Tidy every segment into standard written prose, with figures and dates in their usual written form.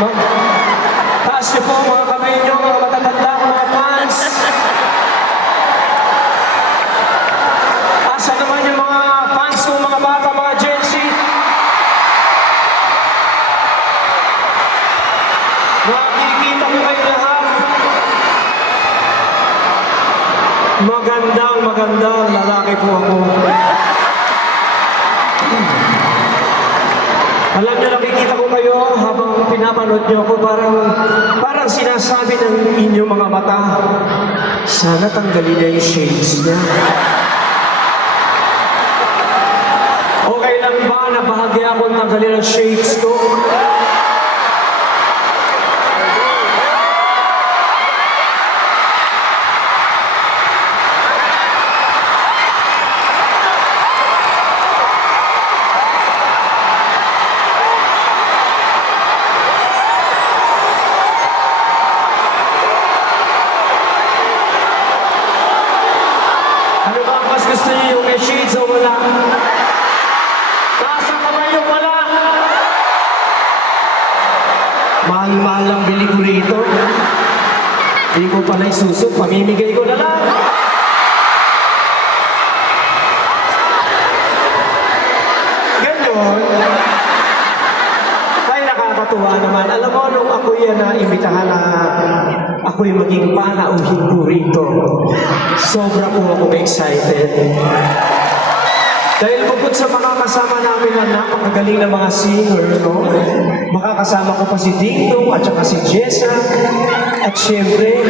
Taas niyo po mga kamay niyo, mga matatanda, mga fans. Asa naman yung mga fans ko, mga bata, mga Gen Z? Nakikita ko kayo lahat. Magandang lalaki po ako. Alam niyo, nakikita ko kayo habang pinapanood niyo ako, parang sinasabi ng inyong mga mata, sana tanggalin niya yung shades niya. Okay lang ba na bahagi akong tanggalin ang shades ko? Ano ba ang mas gusto niyo, yung may shades o wala? Taas ang kamay yung wala. Mahal-mahal ang bili ko rito. Hindi ko pala isusok, pamimigay ko na lang. Ganyan. Ay, nakakatuwa naman. Alam mo, nung ako yan na imbitahan na ako'y maging panauhin ko rito, sobra po ako excited. Dahil bukod sa makakasama namin na napakagaling na mga singer, no? Makakasama ko pa si Ding Dong at saka si Jessa. At syempre,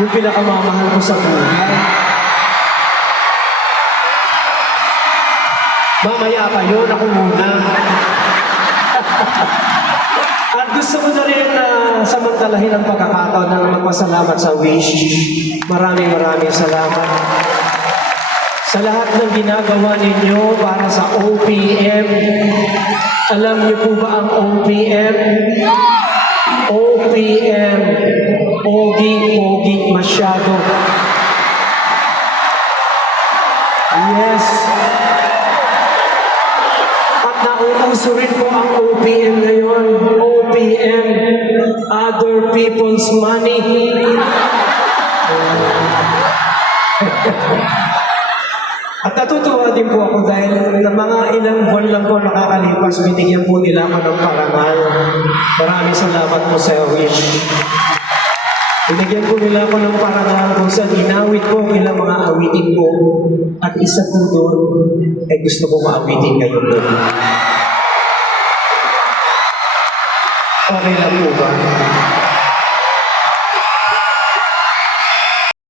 yung pinakamamahal ko sa buhay. Mamaya pa yun, ako muna. At gusto ko na rin samantalahin ang pagkakataon na magpasalamat sa Wish. Maraming salamat. Sa lahat ng ginagawa ninyo para sa OPM. Alam niyo po ba ang OPM? OPM. Pogi masyado. Yes. At nauuso rin po ang OPM ngayon. OPM. Other people's money. At natutuwa din po ako dahil na mga ilang buwan lang po nakakalipas, binigyan po nila ako ng parangal. Maraming salamat po sa Wish. Binigyan po nila ako ng parangal kung saan inawit po ang ilang mga awitin ko. At isa po doon, ay gusto ko maawitin kayo doon. Okay lang po ba?